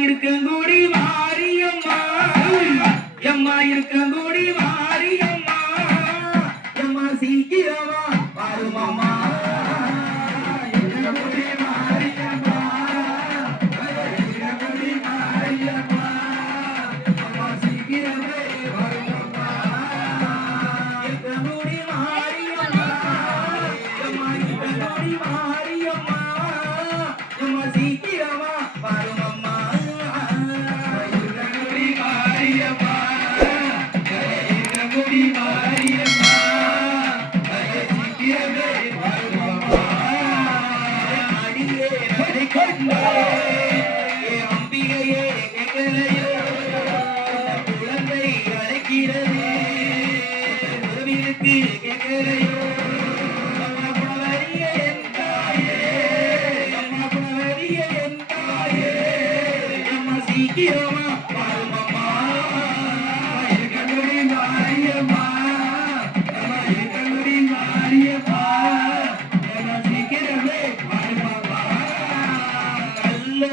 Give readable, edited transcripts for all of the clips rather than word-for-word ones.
இருக்கங்கூடி மாரியம்மா எம்மா இருக்கங்கூடி மாரியம்மா எம்மா சீக்கிரமா பாருமாமா இருக்கங்கூடி மாரியம்மா இருக்கங்கூடி மாரியம்மா எம்மா சீக்கிரமே பாருமாமா இருக்கங்கூடி மாரியம்மா எம்மா இருக்கங்கூடி மாரியம்மா எம்மா சீக்கிரமா பாருமாமா அம்பிகையே குழந்தை அழைக்கிறது கோவிலுக்கு கேட்கலையோ அம்மா குணவரிய என் தாயே அம்மா குணவரிய என் தாயே அம்மா சீக்கிரமா பாருமம்மா இருக்கங்குடி மாரியம்மா அம்மா இருக்கங்குடி மாரியம்மா அம்மா சீக்கிரமே பாருமம்மா கல்லோ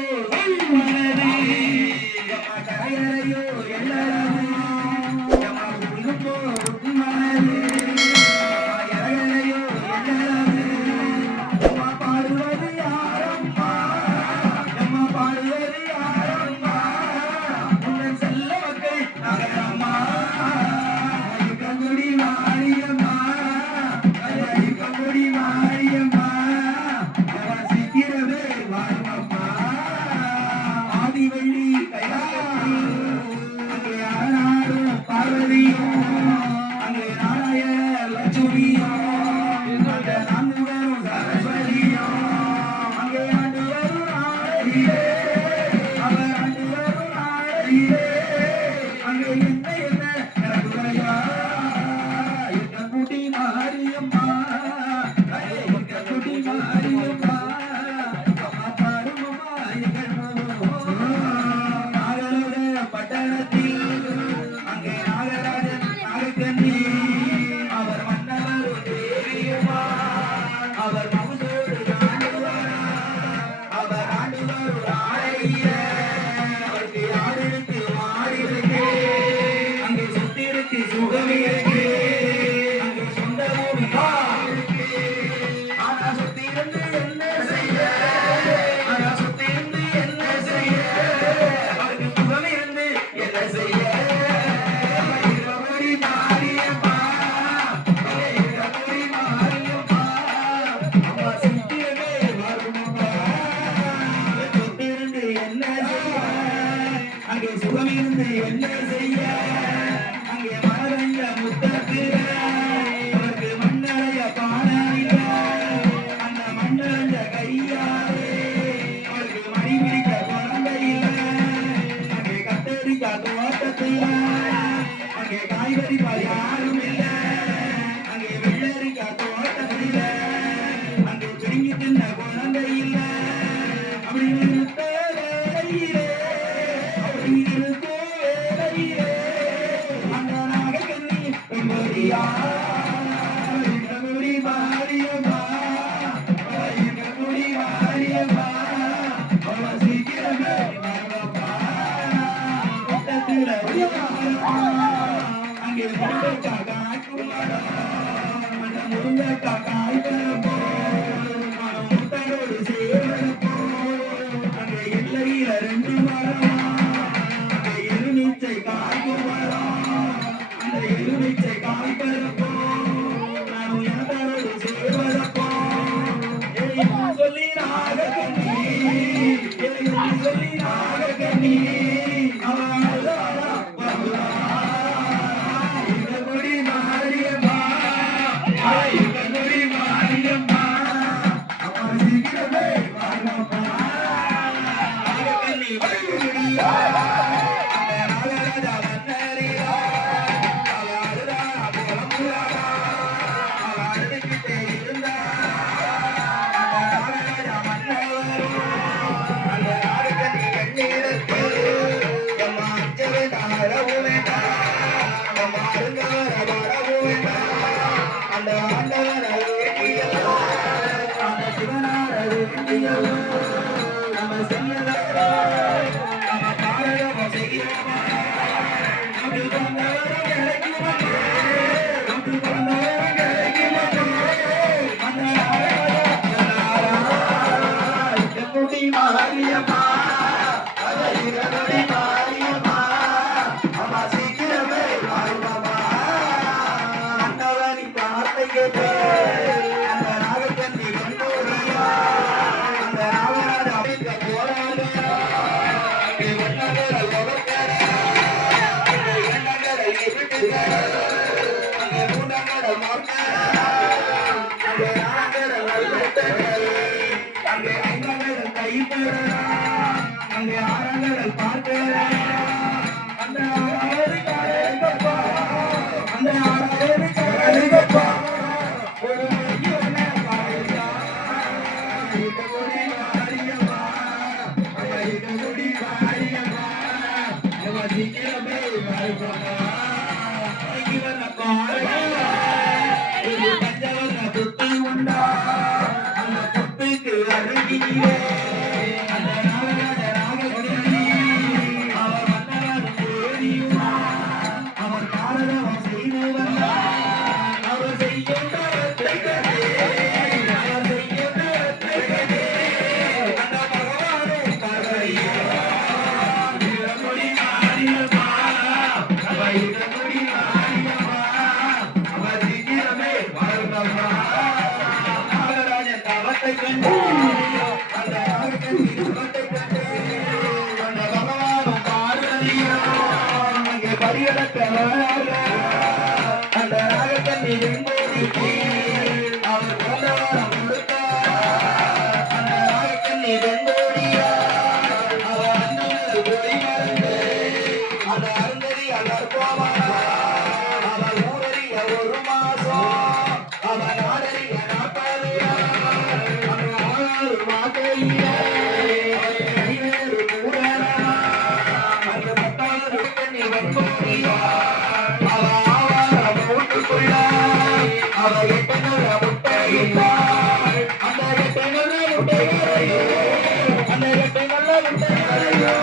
மனது அம்மா கரையறையோ எல்லாரும் அம்மா உருகுப்போ மனது அம்மா இறகலையோ எல்லாரும் அம்மா பாடுவது யாரம்மா அம்மா பாடுவது யாரம்மா உங்கள் செல்ல மக்கள் நகரம்மா இருக்கங்குடி மாரியம்மா இருக்கங்குடி மாரியம்மா அம்மா சீக்கிரமே வாருமம்மா ஆதிவள்ளி கைலாயத்தில் அங்கே ஆனாரும் பார்வதியும் அங்கே நாராயண லட்சுமியும் அங்கே நான்முகனும் சரஸ்வதியும் அங்கே ஆண்டு வரும் நாளையிலே அவர் ஆண்டு வரும் நாளையிலே அங்கே என்ன நடக்குறையா இருக்கங்குடி மாரியம்மா இருக்கங்குடி மாரியம்மா அம்மா பாருமம்மா எங்கள் நாகலோக பட்டணத்தில் அங்கே நாகராஜன் நாகக்கண்ணி அவர் மன்னவர் தேவியுமா அவர் மவுசோடு ஆண்டுவாரா அவர் ஆண்டுவார் ஆடையில அவருக்கு யாருக்கு மாறி இருக்கு அங்கே சொத்து இருக்கு சுகம் இருக்கு அங்கே சொந்த பூமி இருக்கு ஆனா சொத்து இருந்து என்ன செய்ய ஆனா சொத்து இருந்து என்ன செய்ய அவருக்கு சுகம் இருந்து என்ன செய்ய இருக்கங்குடி மாரியம்மா இருக்கங்குடி மாரியம்மா அம்மா சீக்கிரமே வருமம்மா சொத்து இருந்து என்ன செய்ய அங்கே சுகம் இருந்து என்ன செய்ய அங்கே மனரஞ்ச முத்தத்தில அவருக்கு மண்ணறைய பானையில அந்த மண்ணறைஞ்ச கையாலே அவருக்கு மணி பிடிக்க குழந்தையில அங்கே கத்தரிக்காய் தோட்டத்தில அங்கே காய்கறி பால் யாரும் இல்ல அங்கே வெள்ளரிக்காய் தோட்டத்தில அங்கே பிடுங்கி தின்ன குழந்தை இல்ல அப்படி இருக்க வேலையிலே அப்படி இருக்கோ வேலையிலே அந்த நாகக்கண்ணி வெம்பரியா இருக்கங்குடி மாரியம்மா இருக்கங்குடி மாரியம்மா அம்மா சீக்கிரமே வாருமம்மா பக்கத்துல அங்கே முருங்கக்காய் காய்க்கும் மரம் அந்த முருங்கக்காய் காய் பரப்போ முட்டையோடு சேவரப்போ அங்கே எல்லையில 2 மரம் அங்கே எலுமிச்சை காய்க்கும் மரம் அந்த எலுமிச்சை காய் பரப்போ நானும் எனதரோடு சேவரப்போ எதையும் சொல்லி நாகக்கண்ணி எதையும் சொல்லி நாகக்கண்ணி அவன் அழுதாளா வருவா இருக்கங்குடி மாரியம்மா இருக்கங்குடி மாரியம்மா அம்மா சீக்கிரமே நம்ம செய்யலப்பா நம்ம பாரதம் செய்யலப்பா நமக்கு வந்தவரும் கிடைக்குமா நமக்கு வந்தவரும் கிடைக்குமா அந்த குடி மாரியம்மா குடி மாரியம்மா அம்மா சீக்கிரமே வாழ்வம்மா அண்ணவனி பார்த்தை கேட்டே அந்த நாகக்கண்ணி கொண்டோடியா அந்த நாகராஜ அமைக்க போராட வெண்ணகரை உலக்கரை எண்ணங்களை எதிர்த்துக்கரை அங்கே மூடங்கடை மார்க்கரை அங்கே நாகரை வல்லத்தரை அங்கே ஐங்கங்கள் கைப்படா அங்கே ஆரங்கள் பார்க்கறா அந்த ஆறாவது காரங்கப்பா அந்த ஆறாவது காரங்கப்பா ஒரு மையோன பாரியா இதோடி மாரியம்மா இதோடி மாரியம்மா நம்ம சீக்கிரமே வருவா இவன காரங்கா இது பஞ்சவன புத்தி உண்டா அந்த புத்திக்கு அருகிலே அந்த நாகராஜ நாகக்கண்ணி அவர் வந்தவர் தேடியுமா அவர் பாரதம் செய்து வந்தார் அவர் செய்யும் தவத்தை கண்டே அவர் செய்யும் தவத்தை கண்டே அந்த பகவானே பகையா இடமொழி மாரியம்மா அவ இடமொழி மாரியம்மா அவ சீக்கிரமே வருவம்மா நாகராஜ தவத்தை கண்டு அந்த நாகக்கண்ணி தவத்தை கண்டு அந்த பகவானும் பார்வதியும் அங்கே பரியடக்க அந்த நாகக்கண்ணி வெங்கோடிக்கு அவர் பிறந்தவரம் கொடுத்தார் அந்த நாகக்கண்ணி வெங்கோடியா அவர் அண்ணன் கொடி மறந்து அந்த அருந்ததி அகர்போமா அவர் ஊரறிய ஒரு மாசம் அவர் நாடறிய 40 அந்த ஆறு வாக்கையிலே கைவேறு கூடலமா அந்த 10 கண்ணி வெங்கோடியா அவ ஆவார மூட்டுக்குள்ள அவ 8 நல்ல முட்டையிட்டாள் அந்த 8 நல்ல முட்டைகளையோ அந்த 8 நல்ல முட்டைகளையோ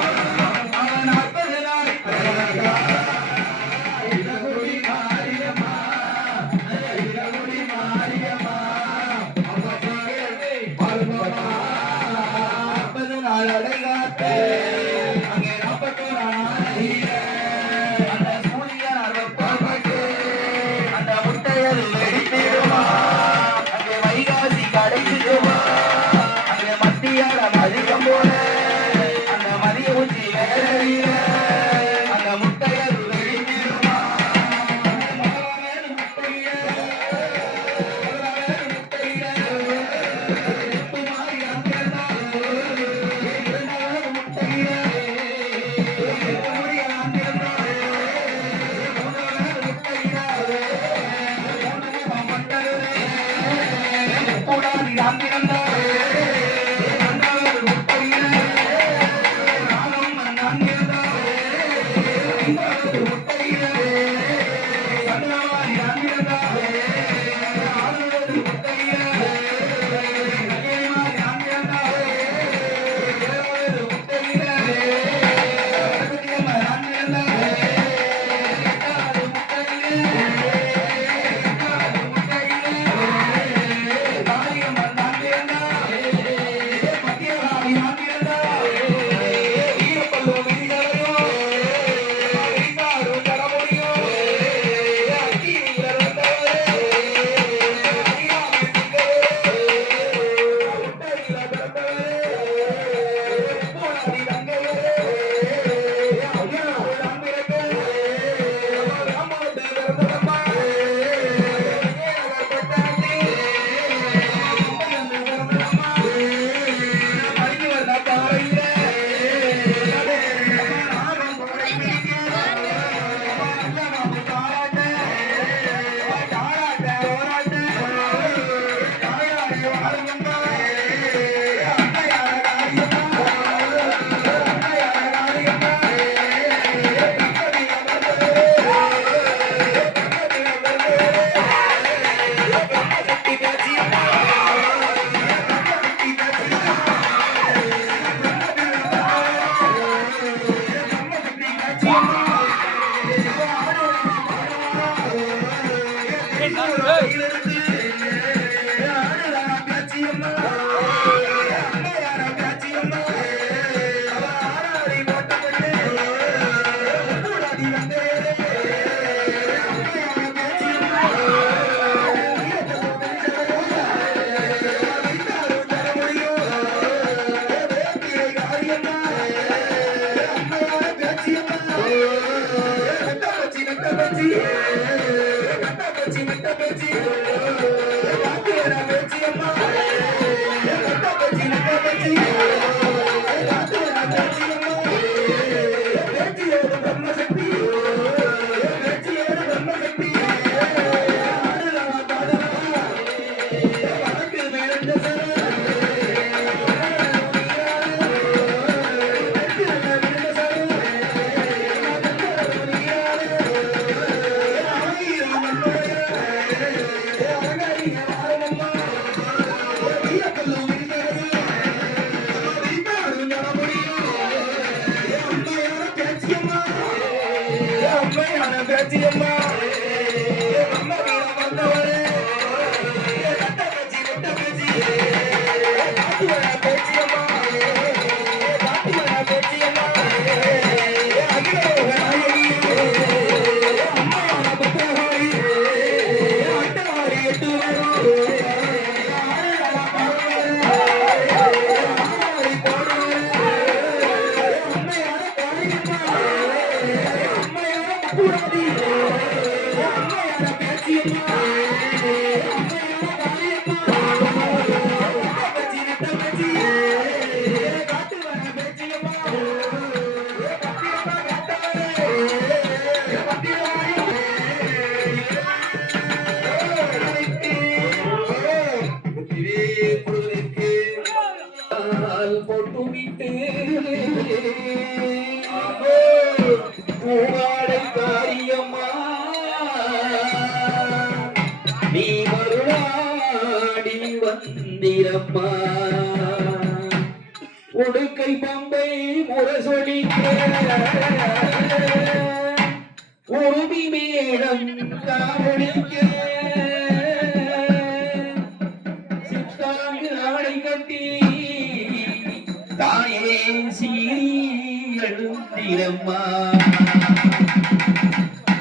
அவன் 40 நாள் இடகுடி மாரியம்மா இடகுடி மாரியம்மா அவ சீக்கிரமே வருவம்மா 40 நாள் அடைகாத்து அங்கே 41 நாளையிலே அந்த சூரியன் அறுப்பப்பட்டு அந்த முட்டையது வெடித்திடுமா அங்கே வைகாசி கடைசிடுமா அங்கே மத்தியாலம் அதிகம் போல அந்த மதிய உச்சி வேலையில அந்த முட்டையது வெடித்திடுமா அந்த மகவான முட்டையில நெப்பு மாறி அங்கிருந்தாலும் இரண்டாவது முட்டையில மூடி அங்கிருந்தாலும் மூன்றாவது முட்டையில கூடாது அங்கிருந்தாலும் இரண்டாவது முட்டை பேச்சியம்மா வந்த வீர வந்தவரே கட்ட பேச்சி முட்ட பேச்சி காட்டு வர பேச்சியம்மா காட்டு வர பேச்சியம்மா அகிலோக நாயகி அம்மையான பத்திரகாளி அட்டவாரி எட்டு வரும் பொட்டுமிட்டு பூவாடை காரியம்மா நீ மருளாடி வந்திரம்மா உடுக்கை பம்பை முரசொலிக்க உருவி மேடம் காவலிக்க சித்தாங்கு ஆடை கட்டி தாயே சீரி எழுந்திரம்மா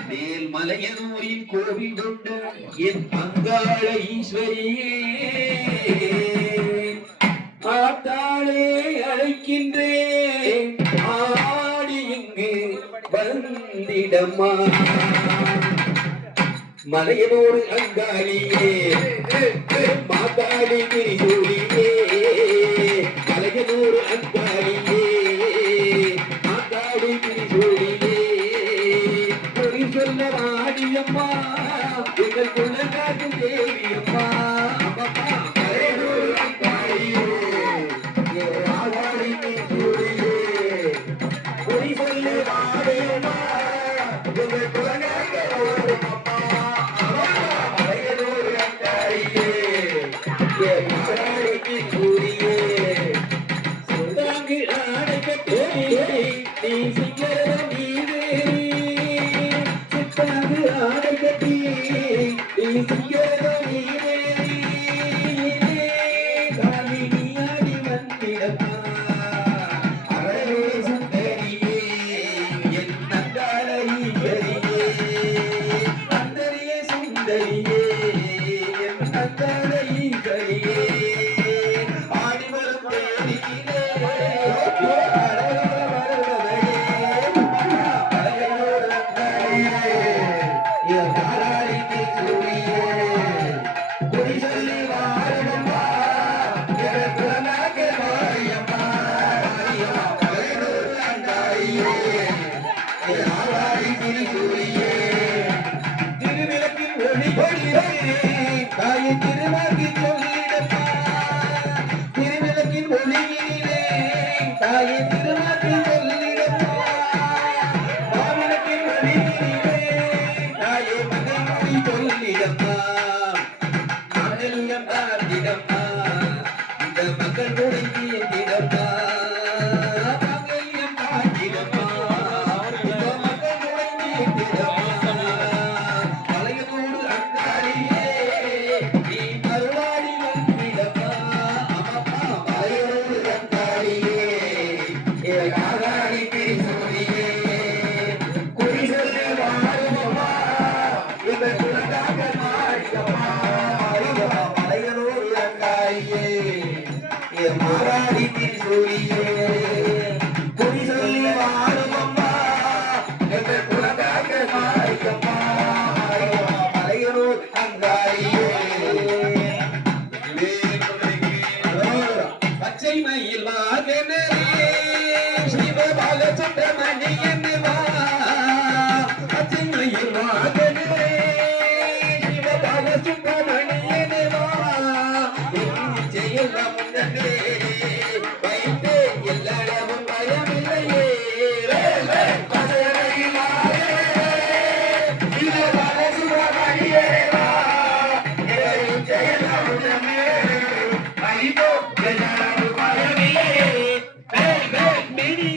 மேல்மலையனூரின் கோவில் கொண்டு என் பங்காள ஈஸ்வரியே ஆத்தாளே அழைக்கின்றேன் ஆடி இங்கு வந்திடம்மா மலையனூர் அங்காளியே மாதாளி கிரிசூலியே மலையனூர் அங்காளியே மாதாளி கிரிசூலியே பொறி சொல்ல வாடியம்மா எங்கள் குலநாட்டு தேவியம்மா மலையனூர் அங்காளியே மாதாளி கிரிசூலியே பொறி சொல்ல வாடியம்மா எங்கள் குலநாட்டு திருவிளக்கின் ஒளி தாயை திருவாக்கி சொல்லிடப்பா திருவிளக்கின் ஒளியிலே தாயை திருவாக்கி சொல்லிடப்பா மாவிளக்கின் ஒளியிலே தாயை மகை சொல்லிடப்பா மாநிலம் தாண்டிடப்பா இந்த மக்கள் ஒடுங்கி எந்திடப்பா மாநிலம் தாண்டிடப்பா இந்த மக்கள் ஒடுங்கி எந்திடப்பா மாறாடி திருசூலியே குறி சொல்லி வாழுமம்மா எங்கள் குலகாக மாறியம்மா மலையனூர் அங்காரியே பச்சை மயில் வாகனே சிவபால சுப்பிரமணியன் வா பச்சை மயில் வாகனே சிவபால சுப்பிரமணியன் வா ஜெயலா முன்னே வைத்தே எல்லாரும் பயமில்லையே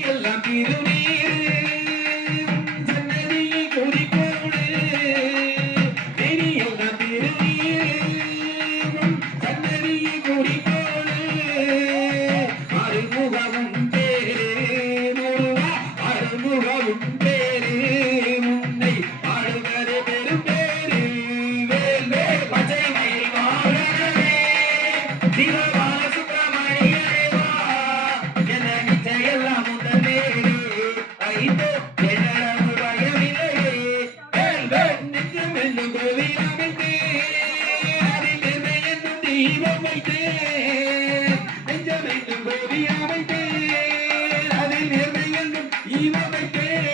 எல்லாம் திருநீர் அமைத்தேன் அதில் நேர்மை என்றும் ஈவமைத்தேன்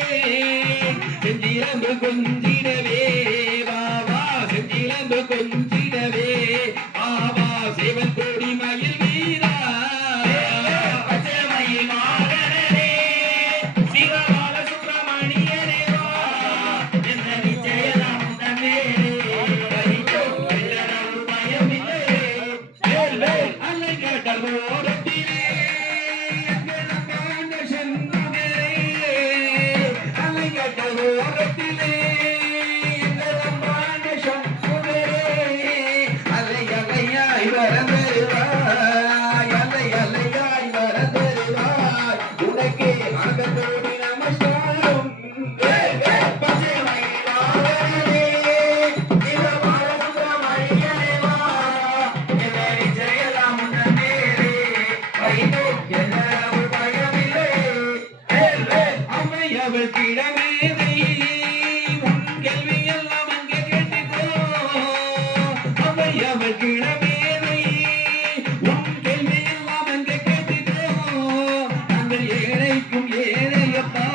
செஞ்சிலம்பு கொஞ்சிடவே வாவா செஞ்சிலம்பு கொஞ்சிடவே வாவா சேவல் கோடி மயில் வீரா பச்சை மயில் மாகனே சிவபால சுப்பிரமணியனே வா என்ன நிச்சயலாம் தன்னே அவள் கிழமேதை உன் கேள்வி எல்லாம் அங்கே கேட்டுக்கோ அவள் கிழமேதை உன் கேள்வி எல்லாம் அங்கே கேட்டுக்கோ நாங்கள் ஏழைக்கும் ஏழையப்பா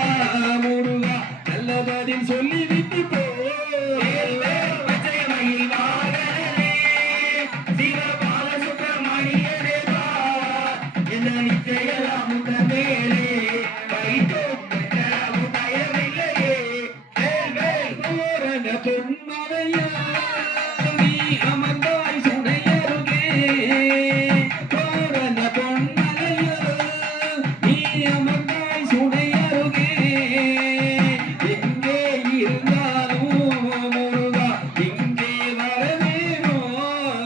முருகா நல்ல பதில் சொல்லிவிட்டு போ பச்சை மயில் வாகனே சிவபால சுப்பிரமணியனே வா என்ன நிச்சயலாம் மேலே வைத்தோ பொன்மலையா நீ அமர்ந்தாய் சுனையருகே தோரண பொன்மலையா நீ அமர்ந்தாய் சுனையருகே எங்கே இருந்தாலும் முருகா இங்கே வரவேனோ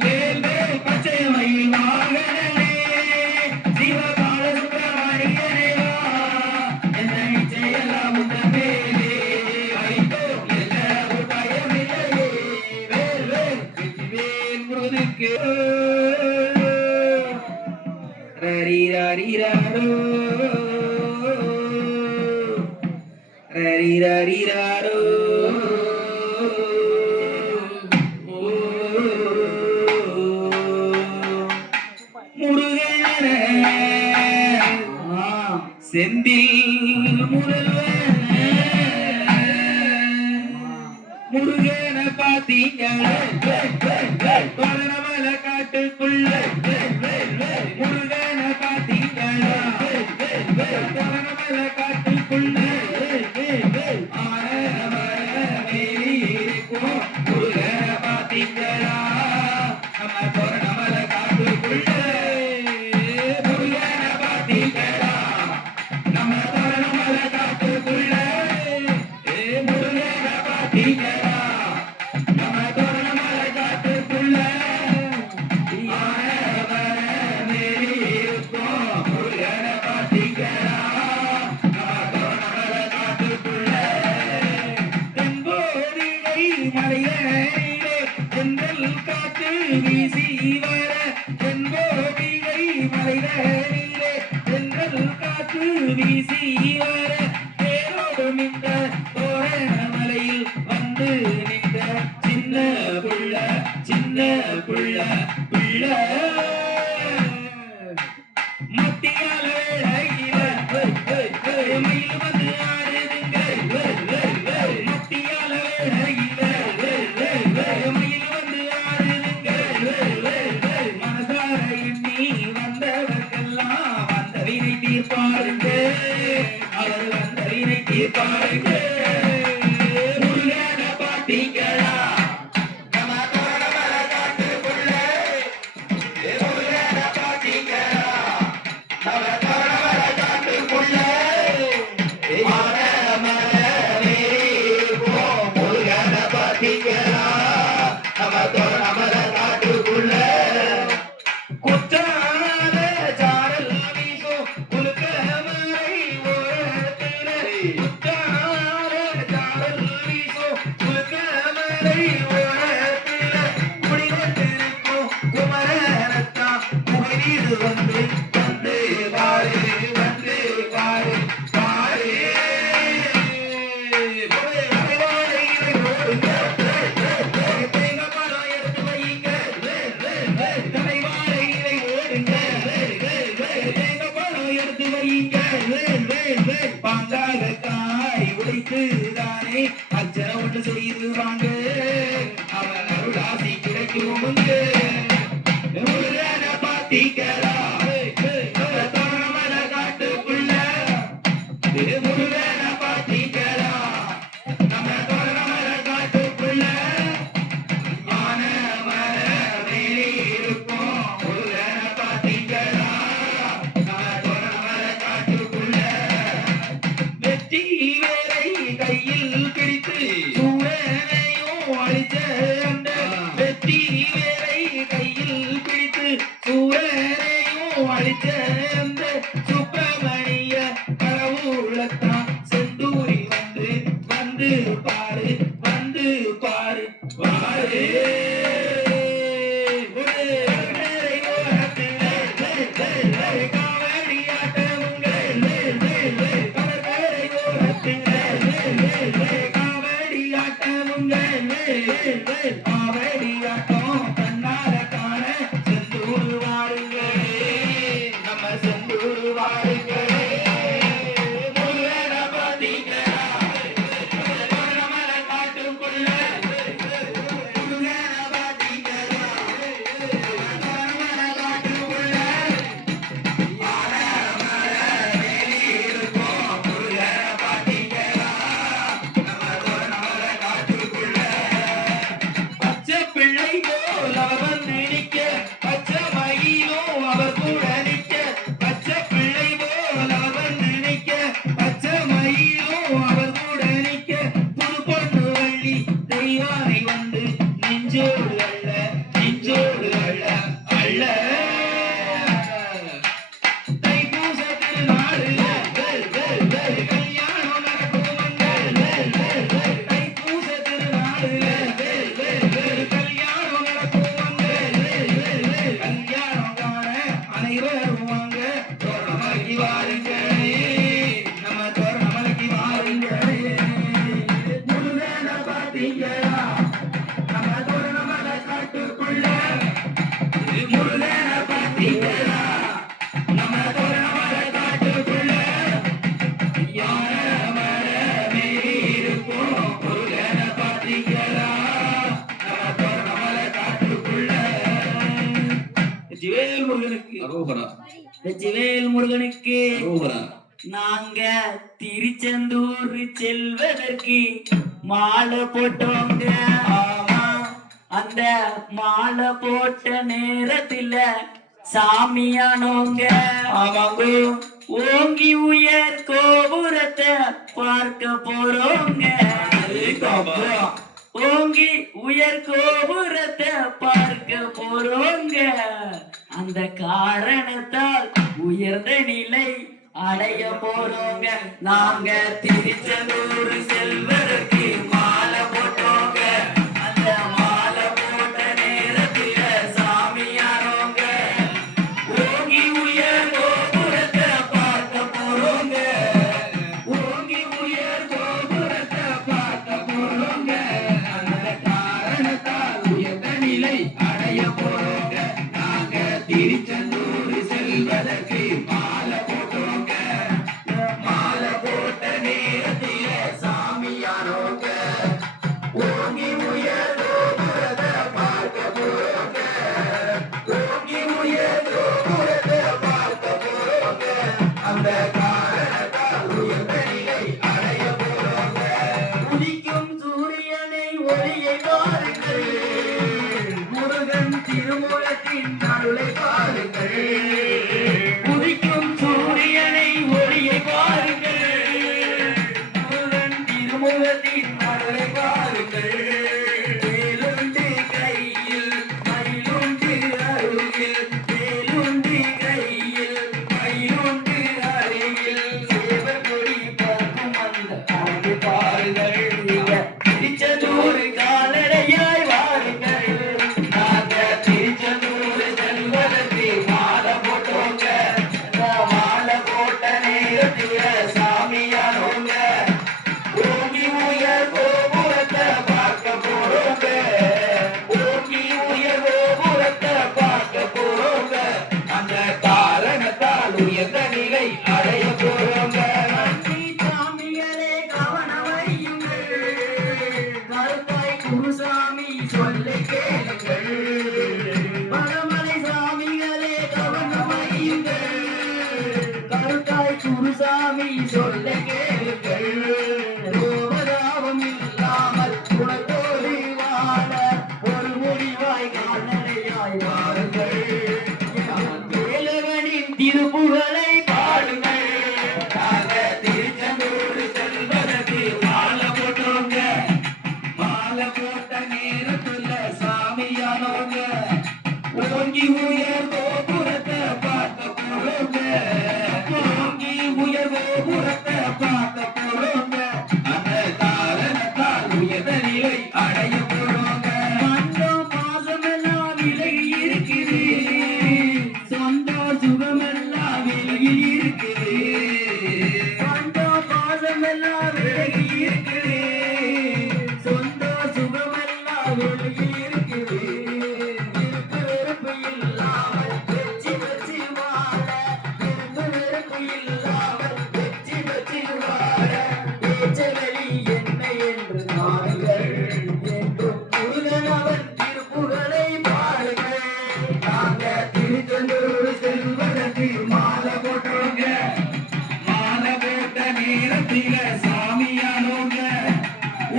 வேல் வேல் பச்சை மயில் வாகனே சிவபால சுப்பிரமணியனே வா என்ன நிச்சயலாம் மேலே ரரிரரிரரோ ரரிரரிரரோ முருகன செந்தில் முருகன பாத்தீங்களா பரணமல காட்டுக்குள்ள முருகன பாத்தீங்களா பரணமல காட்டுக்குள்ள முருகன பாத்தீங்களா நம்ம பரணமல காட்டுக்குள்ள முருகன பாத்தீங்களா நம்ம பரணமல காட்டுக்குள்ள முருகன பாத்தீங்களா மலையிலே தென்றல் காற்று வீசி வர தென்போதிகை மலையிலே தென்றல் காற்று வீசி வர தேரோடும் இந்த தோரண மலையில் வந்து நின்ற சின்ன புள்ள புள்ள மத்தியால வேளையில மயில் வந்து ஆடுதுங்க மத்தியால வேளையில மயில் வந்து ஆடுதுங்க மனதார எண்ணி வந்தவர்க்கெல்லாம் வந்த வினை தீர்ப்பாருங்க அவர் வந்த வினை தீர்ப்பாருங்க முருகன பாத்தீங்களா குற்றால எடுத்து வையுங்க வேல் வேல் வேல் பாங்காக காய் உடைத்து தானே அர்ச்சனை ஒன்று செய்து வாங்க அவன் அருளாசி கிடைக்கும் முருகனை பாத்தீங்களா தோரணமல காட்டுக்குள்ள முருகனை பாத்தீங்களா நம்ம தோரணமல காட்டுக்குள்ள ஆன மர மேலே இருக்கும் முருகனை பாத்தீங்களா நம்ம தோரணமல காட்டுக்குள்ள வெற்றி வேலை கையில் பிடித்து சூரனையும் அழிச்ச அந்த வெற்றி வேலை கையில் பிடித்து சூரனையும் அழிச்ச அந்த சுப்பிரமணிய கடவுளத்தான் செந்தூரி வந்து வந்து பாரு வந்து பாரு பாரு காவடியாட்டம் கண்ணால காண செந்தூர் வாருங்க நம்ம செந்தூர் வாருங்க முருகனை பாத்தீங்களா தோரணமல காட்டுக்குள்ள முருகனை பாத்தீங்களா தோரணமல காட்டுக்குள்ள ஆன மர மேலே இருக்கும் முருகனை பாத்தீங்களா நம்ம தோரணமல காட்டுக்குள்ள பச்சை பிள்ளை போல் அவர் நினைக்க பச்சை மயிலும் அவர் கூட நிற்க பச்சை பிள்ளை போல் அவர் நினைக்க பச்சை மயிலும் அவர் கூட நிற்க புது பொண்ணு வள்ளி தெய்வானை வந்து நெஞ்சோடு அள்ள நெஞ்சோடு அள்ள அள்ள தைப்பூச திருநாளுல கல்யாணம் நடக்குமங்க தைப்பூச திருநாளுல கல்யாணம் நடக்குமங்க கல்யாணம் காண அனைவரும் வாங்க தோரணமலைக்கு வாருங்க நம்ம தோரணமலைக்கு வாருங்க முருகனை பாத்தீங்களா நம்ம தோரணமலை காட்டுக்குள்ள முருகனை பாத்தீங்களா நம்ம தோரணமலை காட்டுக்குள்ள யானை மர மேலே இருக்கும் முருகனை பாத்தீங்களா நம்ம தோரணமலை காட்டுக்குள்ள வெற்றிவேல் முருகனுக்கு அரோகரா வெற்றிவேல் முருகனுக்கு அரோகரா நாங்க திருச்செந்தூர் செல்வதற்கு மாலை போட்டோங்க ஆமா அந்த மாலை போட்ட நேரத்துல சாமியானோங்க ஆமாங்க ஓங்கி உயர் கோபுரத்தை பார்க்க போறோங்க ஓங்கி உயர் கோபுரத்தை பார்க்க போறோங்க அந்த காரணத்தால் உயர்ந்த நிலை அடைய போறோங்க நாங்க திருச்செந்தூர் செல்வதற்கு மாலை போட்டோங்க அந்த மாலை போட்ட நேரத்துல சாமியாரோங்க ஓங்கி உயர் கோபுரத்தை பார்க்க போறோங்க ஓங்கி உயர் கோபுரத்தை பார்க்க போறோங்க அந்த காரணத்தால் உயர்ந்த நிலை அடைய போறோங்க நாங்க திருச்செந்தூர் செல்வதற்கு மாலை போட்டோங்க மாலை போட்ட நேரத்தில சாமியானோங்க ஓங்கி உயர் கோபுரத்தை பார்க்க போறோங்க ஓங்கி உயர் கோபுரத்தை பார்க்க போறோங்க அந்த காரணத்தால் உயர்ந்த நிலை அடைய போறோங்க உதிக்கும் சூரியனை ஒளியை பாருங்கள் முருகன் திருமுகத்தின் அருளை பாருங்கள் உதிக்கும் சூரியனை ஒளியை பாருங்கள் முருகன் திருமுகத்தின் அருளை பாருங்கள் வேலுண்டு கையில் மயிலுண்டு அருகில் வேலுண்டு கையில் மயிலுண்டு அருகில் அடைய போறோங்க சாமிகளே கவனம் வையுங்கள் கருத்தாய் குருசாமி சொல்லை கேளுங்கள் பழமலை சாமிகளே கவனம் வையுங்கள் கருத்தாய் குருசாமி சொல்லை கேளுங்கள் கோபதாபம் இல்லாமல் குணத்தோடு வாழ ஒரு முடிவாய் கால்நடையாய் வாருங்கள் வேலவனின் திருப்புகழை பாடுங்கள் நாங்க திருச்செந்தூர் செல்வதற்கு மாலை போட்டோங்க மாலை போட்ட நேரத்துல சாமியானோங்க ஓங்கி உயர் கோபுரத்தை பார்க்க போறோங்க ஓங்கி உயர் கோபுரத்தை பார்க்க போறோங்க அந்த காரணத்தால் உயர்ந்த நிலை அடைய போறோங்க மந்தம் பாசமெல்லாம் விலகி இருக்குது சொந்தம் சுகமெல்லாம் விலகி இருக்குது மந்தம் பாசமெல்லாம் விலகி இருக்குது சொந்தம் சுகமெல்லாம் விலகி இருக்குது விருப்பு வெறுப்பு இல்லாமல் வெற்றி வெற்றி வாழ விருப்பு வெறுப்பு இல்லாமல் வெற்றி வெற்றி வாழ பேச்சவெளி என்ன என்று நாடுகள் என்றும் முருகன் அவன் திருப்புகழை பாடுங்கள் நாங்க திருச்செந்தூர் செல்வதற்கு மாலை போட்டோங்க மாலை போட்ட நேரத்தில சாமியானோங்க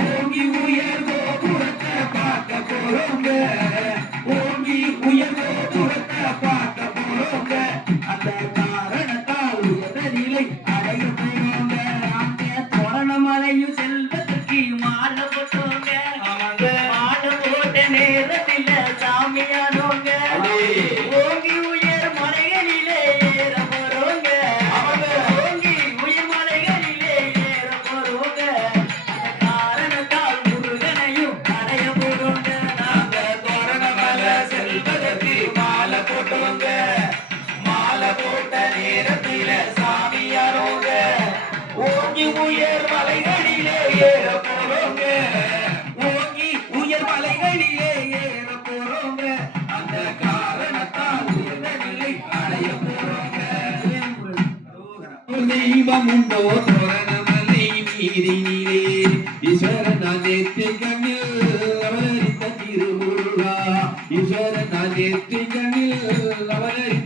ஓங்கி உயர் கோபுரத்தை பார்க்க போறோங்க ஓங்கி உயர் கோபுரத்தை பார்க்க போறோங்க அந்த காரணத்தால் உயர்ந்த நிலை அடைய போறோங்க தோரணமலையும் செல்வதற்கு மாலை போட்டோங்க ஆமாங்க மாலை போட்ட நேரத்தில் சாமியானோங்க ஓங்கி உயர் மலைகளிலே ஏற போறோங்க ஓங்கி உயர் மலைகளிலே ஏற போறோங்க காரணத்தால் முருகனையும் அடைய போறோங்க நாங்க தோரணமலை செல்வதற்கு மாலை போட்டோங்க மாலை போட்ட நேரத்தில சாமியாரோங்க ஓங்கி உயர் மலைகளிலே ஏற போறோங்க ஓங்கி உயர் மலைகளிலே ஏற போறோங்க அந்த காரணத்தால் உயர்ந்த நிலை அடைய போறோங்க தெய்வம் உண்டோ தோரணமலை மீதினிலே ஈஸ்வரன் நேற்று கண்ணில் அவதரித்த திருமுருகா ஈஸ்வரன் நேற்று கண்ணில் அவதரித்த